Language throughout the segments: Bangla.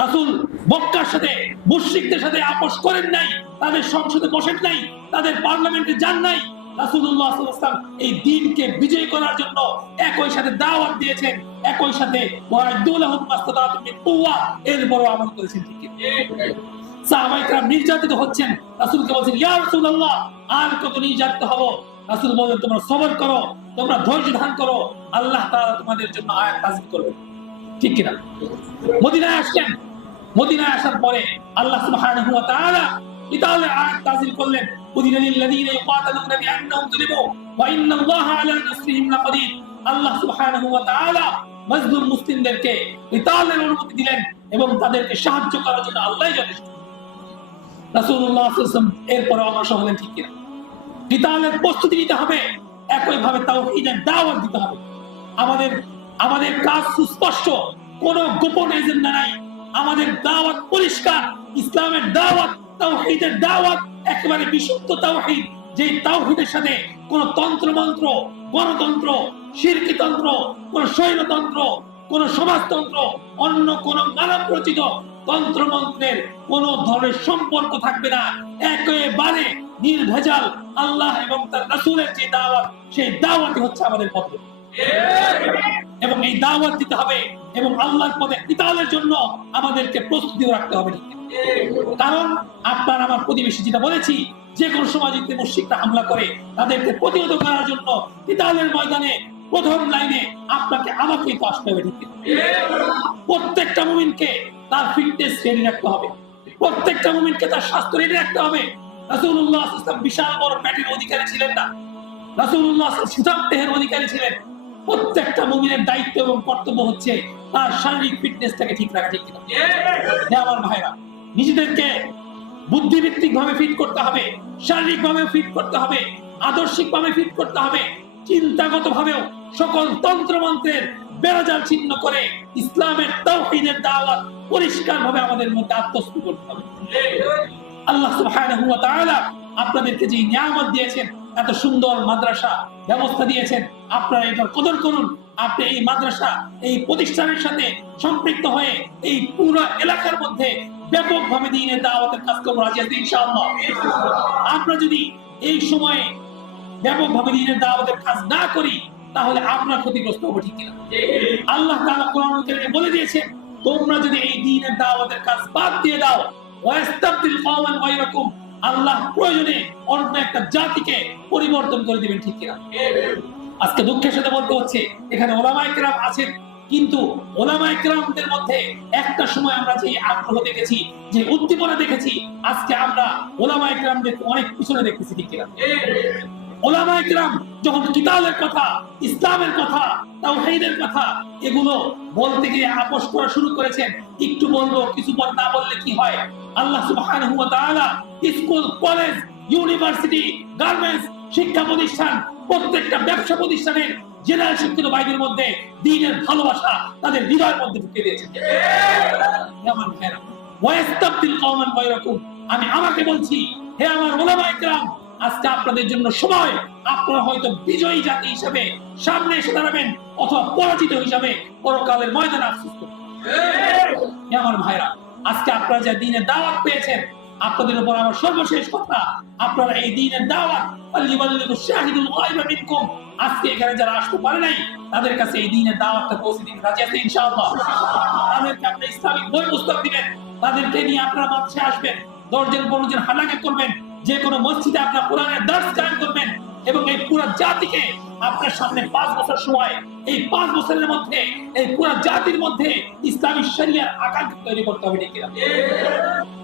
রাসূল মক্কার সাথে মুশরিকদের সাথে আপোষ করেন নাই, তাদের সংসদে বসেন নাই, তাদের পার্লামেন্টে যান নাই। এই দিনকে বিজয় করার জন্য একই সাথে দাওয়াত দিয়েছেন, একই সাথে এর বড় আমল করেছেন সাহাবাইকরা নির্যাতিত হচ্ছেন। রাসূলকে বলছেন, ইয়া আর কত নির্যাতিত হব? রাসূল বলেন তোমরা সবর করো, তোমরা ধৈর্য ধারণ করো, আল্লাহ তোমাদের জন্য আয়াত নাযিল করবে। ঠিক কিনা মদিনায় আসলেন মদিনায় আসার পরে আল্লাহ সুবহানাহু ওয়া তাআলা কিতাবের আয়াত করলেন উদিনা লিল্লাযীনা ইউকাতালুনা বিআন্নাহুম যুলিমু ওয়া আলা নাসরিহিম লাকাদির। আল্লাহ সুবহানাহু ওয়া তাআলা মজলুম মুসলিমদেরকে কিতাবের অনুমতি দিলেন এবং তাদেরকে সাহায্য করার জন্য আল্লাহই যথেষ্ট। রাসূলুল্লাহ সাল্লাল্লাহু আলাইহি হলেন ঠিক কিনা? প্রস্তুতি নিতে হবে তাওহীদের দাওয়াত দিতে হবে। আমাদের আমাদের কাজ সুস্পষ্ট, কোনো গোপন এজেন্ডা নাই। আমাদের দাওয়াত পরিষ্কার, ইসলামের দাওয়াত, তাওহীদের দাওয়াত, একেবারে বিশুদ্ধ তাওহীদ যে তাওহীদের সাথে কোন তন্ত্র মন্ত্র গণতন্ত্র, শিরকিতন্ত্র, কোন স্বৈরতন্ত্র কোন সমাজতন্ত্র, অন্য কোন মানব রচিত তন্ত্রমন্ত্রের কোন ধরনের সম্পর্ক থাকবে না। একেবারে নির্ভেজাল আল্লাহ এবং তার রাসূলের যে দাওয়াত, সেই দাওয়াতই হচ্ছে আমাদের পদ্ধতি এবং এই দাওয়াত দিতে হবে এবং আল্লাহর পথে কিতালের জন্য আমাদেরকে প্রস্তুতি রাখতে হবে। কারণ আপনার আমার প্রতিবেশী যেটা বলেছি, যে কোনো সময় যদি মুশরিকরা হামলা করে, তাদেরকে প্রতিহত করার জন্য কিতালের ময়দানে প্রথম লাইনে আপনাকে আমাকেই তো আসতে হবে প্রত্যেকটা মুমিনকে তার ফিটনেস রেডি রাখতে হবে। প্রত্যেকটা মুমিনকে তার স্বাস্থ্য রেডি রাখতে হবে। রাসূলুল্লাহ বিশাল বড় প্যাটের অধিকারী ছিলেন না। রাসূলুল্লাহ সুঠাম দেহের অধিকারী ছিলেন। প্রত্যেকটা মুমিনের দায়িত্ব এবং কর্তব্য হচ্ছে তার শারীরিক ফিটনেসটাকে ঠিক রাখা, ঠিক? আমার ভাইরা, নিজেদেরকে বুদ্ধিভিত্তিক ভাবে ফিট করতে হবে শারীরিক ভাবে ফিট করতে হবে আদর্শিক ভাবে ফিট করতে হবে চিন্তাগত ভাবেও সকল তন্ত্রমন্ত্রের বেড়াজাল ছিন্ন করে ইসলামের তাওহীদের দাওয়াত পরিষ্কার ভাবে আমাদের মধ্যে আত্মস্থ করতে হবে আল্লাহ সুবহানাহু ওয়া তাআলা আপনাদেরকে যে নিয়ামত দিয়েছেন এত সুন্দর মাদ্রাসা ব্যবস্থা দিয়েছেন। আপনারা এটার কদর করুন। আপনি এই মাদ্রাসা, এই প্রতিষ্ঠানের সাথে সম্পৃক্ত হয়ে এই পুরো এলাকার মধ্যে ব্যাপকভাবে দিনের দাওয়াতের কাজ করব রাজি আছি ইনশাআল্লাহ। আমরা যদি এই সময়ে ব্যাপকভাবে দিনের দাওয়াতের কাজ না করি, তাহলে আমরা ক্ষতিগ্রস্ত হব ঠিক কিনা? আল্লাহ তাআলা কোরআন বলে দিয়েছে তোমরা যদি এই দ্বীনের দাওয়াতের কাজ বাদ দিয়ে দাও, ওয়াস্তাবদিল কওমান গায়রাকুম আল্লাহ প্রয়োজনে অন্য একটা জাতিকে পরিবর্তন করে দিবেন, ঠিক কিনা? আজকে দুঃখের সাথে বলতে হচ্ছে, এখানে ওলামাইকরাম কেরাম আছেন, কিন্তু ওলামাইকরামদের মধ্যে একটা সময় আমরা যে আগ্রহ দেখেছি, যে উদ্দীপনা দেখেছি, আজকে আমরা ওলামাইকরামদের অনেক পিছনে দেখতেছি, ঠিক কিনা? যখন কিতাবের কথা, ইসলামের কথা, তাওহীদের কথা, এগুলো বলতে গিয়ে আপোষ করা শুরু করেছেন, একটু বলব, কিছু পর না বললে কি হয়? আল্লাহ সুবহানাহু ওয়া তাআলা স্কুল, কলেজ, ইউনিভার্সিটি, গার্মেন্টস, শিক্ষা প্রতিষ্ঠান, প্রত্যেকটা ব্যবসা প্রতিষ্ঠানের জেনারেল শিক্ষিত ভাইদের মধ্যে দিনের ভালোবাসা তাদের হৃদয়ের মধ্যে ঢুকে দিয়েছে। আমার আমি আমাকে বলছি, হে আমার ওলামা একরাম আজকে আপনাদের জন্য সময়। আপনারা হয়তো বিজয়ী জাতি হিসেবে সামনে এসে দাঁড়াবেন অথবা পরাজিত হিসাবে পরকালের ময়দানে করবেন আমার ভাইরা, আজকে আপনারা যে দিনের দাওয়াত পেয়েছেন, আপনাদের উপর আমার সর্বশেষ কথা, আপনারা এই দিনের দাওয়াত শাহিদুল গায়বা মিনকুম, আজকে এখানে যারা আসতে পারে নাই, তাদের কাছে এই দিনের দাওয়াতটা পৌঁছে দিন, রাজি আছেন ইনশাআল্লাহ? তাদেরকে আপনি ইসলামিক বই পুস্তক দিবেন, তাদেরকে নিয়ে আপনারা মাঝে আসবেন দশজন পনেরো জন হালাকে করবেন যে কোনো মসজিদে আপনার কোরআনের দাস কায়েম করবেন এবং এই পুরো জাতিকে আপনার সামনে পাঁচ বছর সময়, এই পাঁচ বছরের মধ্যে, এই পুরো জাতির মধ্যে ইসলামী শরিয়ার আকাঙ্ক তৈরি করতে হবে, ঠিক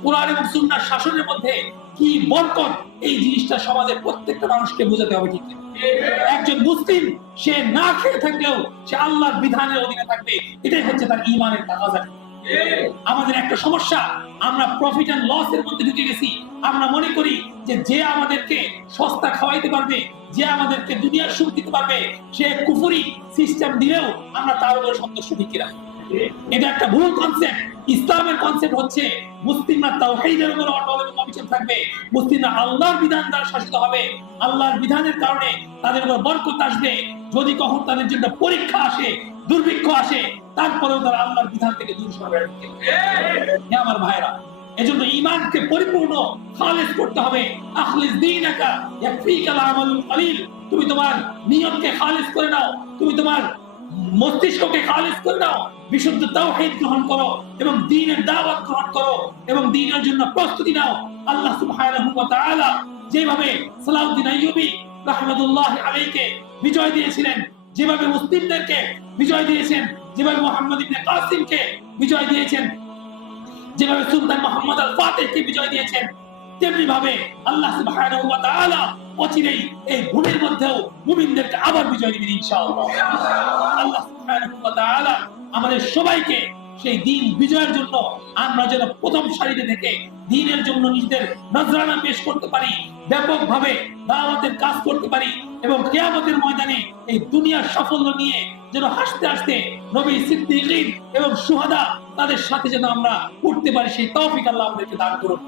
কোরআন এবং সুন্নাহর শাসনের মধ্যে কি বরকত, এই জিনিসটা সমাজের প্রত্যেকটা মানুষকে বোঝাতে হবে, ঠিক একজন মুসলিম, সে না খেয়ে থাকলেও সে আল্লাহর বিধানের অধীনে থাকবে, এটাই হচ্ছে তার ইমানের তাকাজা আমাদের একটা সমস্যা, আমরা প্রফিট এন্ড লস এর মধ্যে ঢুকে গেছি। আমরা মনে করি যে যে আমাদেরকে সস্তা খাওয়াইতে পারবে, যে আমাদেরকে দুনিয়ার সুখ দিতে পারবে, সে কুফুরি সিস্টেম দিলেও আমরা তার উপরে সন্তুষ্ট ঠিক কিনা এটা একটা ভুল কনসেপ্ট ইসলামের কনসেপ্ট হচ্ছে মুসলিমরা তাওহীদের উপর অটল এবং অবিচল থাকবে, মুসলিমরা আল্লাহর বিধান দ্বারা শাসিত হবে। আল্লাহর বিধানের কারণে তাদের উপর বরকত আসবে। যদি কখন তাদের জন্য পরীক্ষা আসে, দুর্ভিক্ষ আসে তারপরেও তারা আল্লাহর বিধান থেকে দূর সরবে হে আমার ভাইরা এজন্য ইমানকে পরিপূর্ণ খালেজ করতে হবে। আখলিস আমালুল কলিল। তুমি তোমার খালেজ করে নাও। তুমি তোমার মস্তিষ্ককে খালেজ করে নাও। বিশুদ্ধ গ্রহণ করো এবং দাওয়াত গ্রহণ করো এবং জন্য প্রস্তুতি নাও। আল্লাহ সুবহানাহু ওয়া তাআলা যেভাবে সালাউদ্দিন আইয়ুবী বিজয় দিয়েছিলেন, যেভাবে মুসলিমদেরকে বিজয় দিয়েছেন যেভাবে মোহাম্মদ ইবনে কাসিমকে বিজয় দিয়েছেন, যেভাবে সুলতান মোহাম্মদ আল ফাতেহকে বিজয় দিয়েছেন তেমনি ভাবে আল্লাহ সুবহানাহু ওয়া তাআলা অচিরেই এই ভূমির মধ্যেও মুমিনদেরকে আবার বিজয় দিবেন ইনশাআল্লাহ। আল্লাহ সুবহানাহু ওয়া তাআলা আমাদের সবাইকে সেই দিন বিজয়ের জন্য আমরা যেন প্রথম সারিতে থেকে দিনের জন্য নিজেদের নজরানা পেশ করতে পারি, ব্যাপকভাবে দাওয়াতের কাজ করতে পারি এবং কেয়ামতের ময়দানে এই দুনিয়ার সাফল্য নিয়ে যেন হাসতে হাসতে নবী সিদ্দিকিন এবং সুহাদা তাদের সাথে যেন আমরা উঠতে পারি, সেই তৌফিক আল্লাহ আমাদেরকে দান করুন।